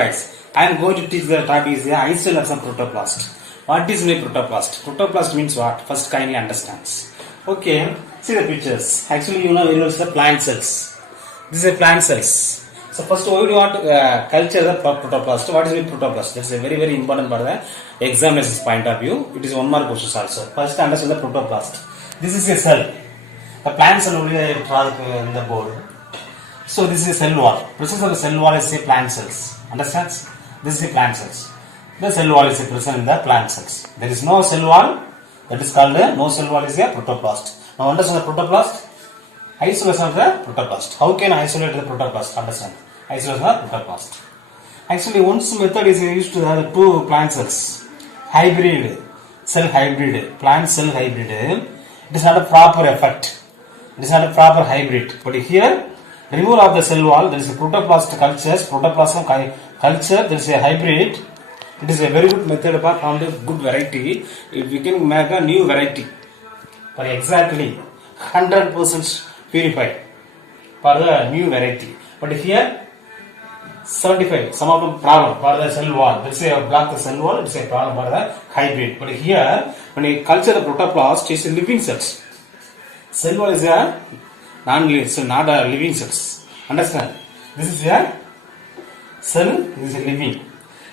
guys, I am going to teach the topic is the isolation of protoplast. What is my protoplast? Protoplast means what? First kindly understands. Okay, see the pictures. Actually, you know very well it's the plant cells. This is a plant cells. So first, why do you want to culture the protoplast? What is the protoplast? That's a very important part of the examination's point of view. It is one more question also. First, understand the protoplast. This is a cell. The plant cell only I draw in the board. So this is a cell wall. Presence of the cell wall is a plant cells. Understands? This is a plant cells. The cell wall is a present in the plant cells. There is no cell wall. That is called no cell wall is a protoplast. Now understand the protoplast. Isolation of the protoplast. How can I isolate the protoplast? Understand? Isolation of the protoplast. Actually, one method is used to have two plant cells. Hybrid, cell hybrid, plant cell hybrid. It is not a proper effect. It is not a proper hybrid. But here, removal of the cell wall, there is a protoplast cultures, protoplasm culture, there is a hybrid. It is a very good method apart from the good variety. If we can make a new variety for exactly 100% purified for the new variety. But here 75, some of them problem for the cell wall. Let's say block the cell wall, it's a problem for the hybrid. But here, when you culture the protoplast, it's a living cells. Cell wall is a non-living, so not a living cells. Understand? This is a cell, this is a living.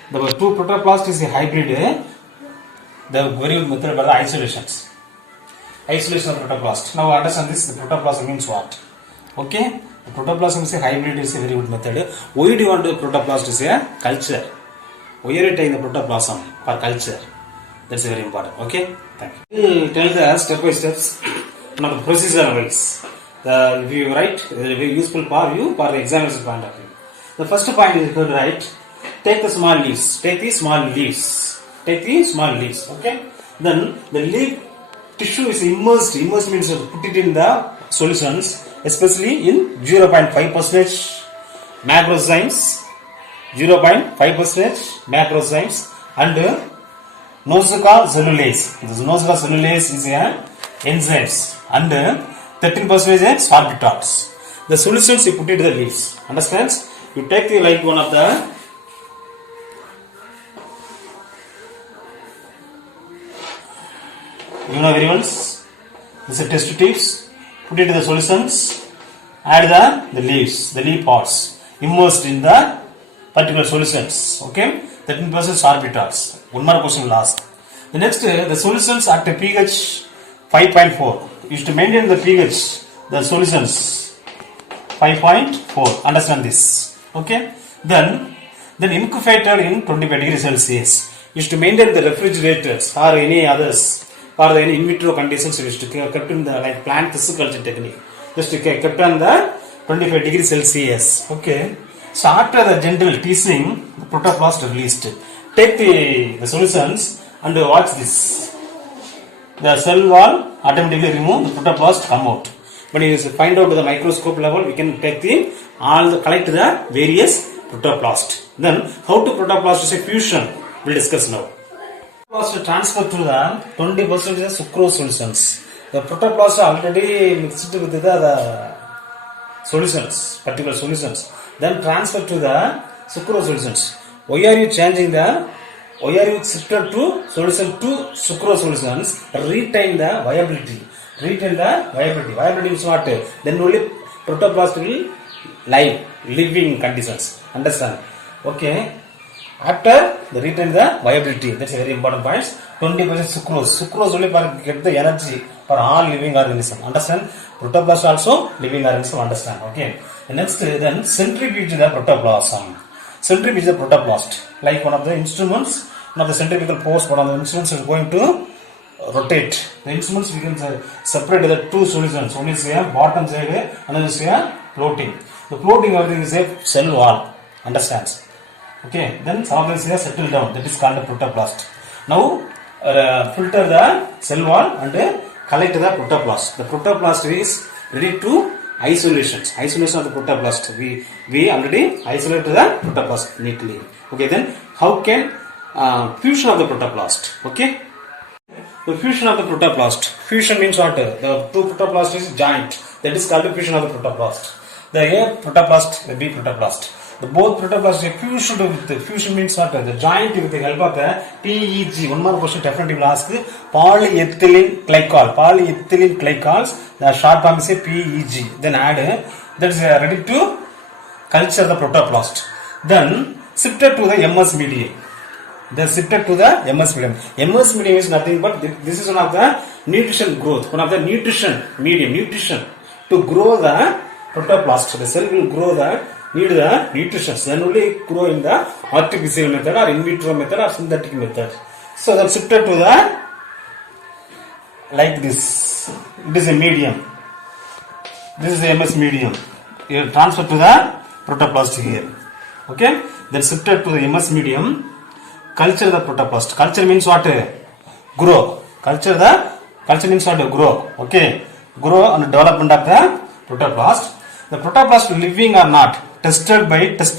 The two protoplast is a hybrid. The very good method for the isolations. Isolation of protoplast. Now understand this, the protoplasm means what? Okay? The protoplasm is a hybrid, is a very good method. Why do you want to protoplast is a culture? Why are you taking the protoplasm for culture? That's very important. Okay? Thank you. Tell the step by steps. Now the procedure wise. If you write, it will be very useful for you for the examination point of view. The first point is to write, take the small leaves. Take the small leaves. Take the small leaves. Okay? Then the leaf tissue is immersed. Immersed means put it in the solutions, especially in 0.5% macrozymes, 0.5% macrozymes, and Nozuka cellulase. This Nozuka cellulase is a enzymes, and 13% sorbitol. The solutions you put it in the leaves. Understands? You take the like one of the very well. This is test tubes. Put it in the solutions. Add the leaves, the leaf pods immersed in the particular solutions. Okay, 13% sorbitol. One more question will ask. The next, the solutions at pH 5.4. You should maintain the pH. The solutions 5.4. Understand this. Okay. Then incubated in 25 degrees Celsius. You should maintain the refrigerators or any others. For the in vitro conditions, you should kept in the like plant tissue culture technique. Just kept on the 25 degrees Celsius. Okay. So after the gentle teasing, the protoplast released. Take the solutions and watch this. The cell wall automatically remove, the protoplast come out. When you find out the microscope level, we can take collect the various protoplast. Then how to protoplast is a fusion. We'll discuss now. Protoplast transfer to the 20% is sucrose solutions. The protoplast already mixed with the solutions, particular solutions. Then transfer to the sucrose solutions. Why are you shifted to solution to sucrose solutions? Retain the viability. Viability is what? Then only protoplast will living conditions. Understand? Okay. After the retain the viability, that's a very important point. 20% sucrose. Sucrose only get the energy for all living organism. Understand? Protoplast also living organism. Understand? Okay. The next, then centrifuge the protoplasm. Centrifuge the protoplast. Like one of the instruments, one of the centrifugal force, one of the instruments is going to rotate. The instruments we can separate the two solutions. One is a bottom side, another is a floating. The floating everything is a cell wall. Understands? Okay, then some of them settle down. That is called a protoplast. Now filter the cell wall and collect the protoplast. The protoplast is ready to isolation of the protoplast. We already isolated the protoplast neatly. Okay, then how can fusion of the protoplast? Okay, the fusion of the protoplast. Fusion means what? The two protoplast is joint. That is called the fusion of the protoplast. The A protoplast, the B protoplast. The both protoplasts are fused with fusion means what? The joint with the help of the PEG. One more question definitely will ask. Polyethylene glycol. Polyethylene glycols. The short form is a PEG. Then add. That is ready to culture the protoplast. Then shifted to the MS medium. They shifted to the MS medium. MS medium is nothing but this is one of the nutrition growth. One of the nutrition medium. Nutrition to grow the protoplast. The cell will grow the need the nutrition. Then only grow in the artificial method or in vitro method or synthetic method. So that shifted to the like this. It is a medium. This is the MS medium. You transfer to the protoplast here. Okay. Then shifted to the MS medium. Culture the protoplast. Culture means what? Grow. Culture means what? Grow. Okay. Grow and development of the protoplast. The protoplast living or not test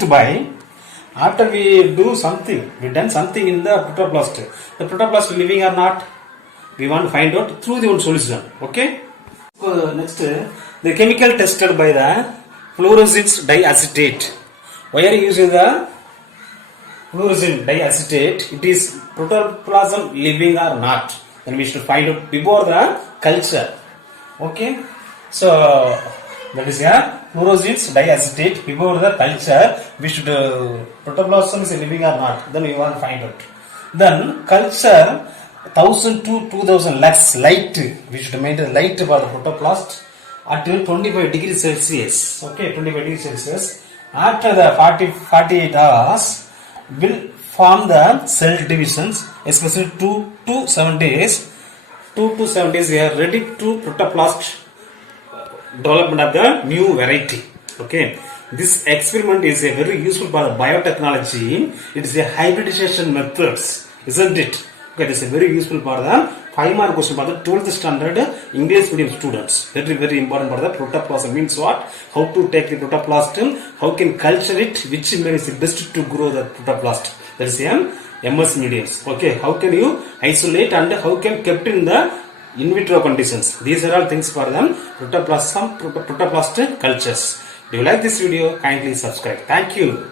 by. After we do something, we done something in the protoplast. The protoplast living or not, we want to find out through the one solution. Okay. So next, the chemical tested by the fluorescence diacetate. Why are you using the fluorescence diacetate? It is protoplasm living or not. Then we should find out before the culture. Okay. So that is a fluorescence diacetate before the culture. We should protoplasm is living or not. Then we want to find out. Then culture 1000 to 2000 lux light. We should maintain light for the protoplast at 25 degrees Celsius. Okay, 25 degrees Celsius. After the 48 hours, will form the cell divisions, especially 2 to 7 days. 2 to 7 days, we are ready to protoplast development of the new variety. Okay, this experiment is a very useful for the biotechnology. It is a hybridization methods, isn't it? Okay, it is a very useful for the 5-mark question for the 12th standard English medium students. That is very important for the protoplasm. Means what? How to take the protoplasm, how can culture it, which medium is the best to grow the protoplast. That is MS mediums. Okay, how can you isolate and how can kept in the in vitro conditions. These are all things for them protoplast cultures. Do you like this video? Kindly subscribe. Thank you.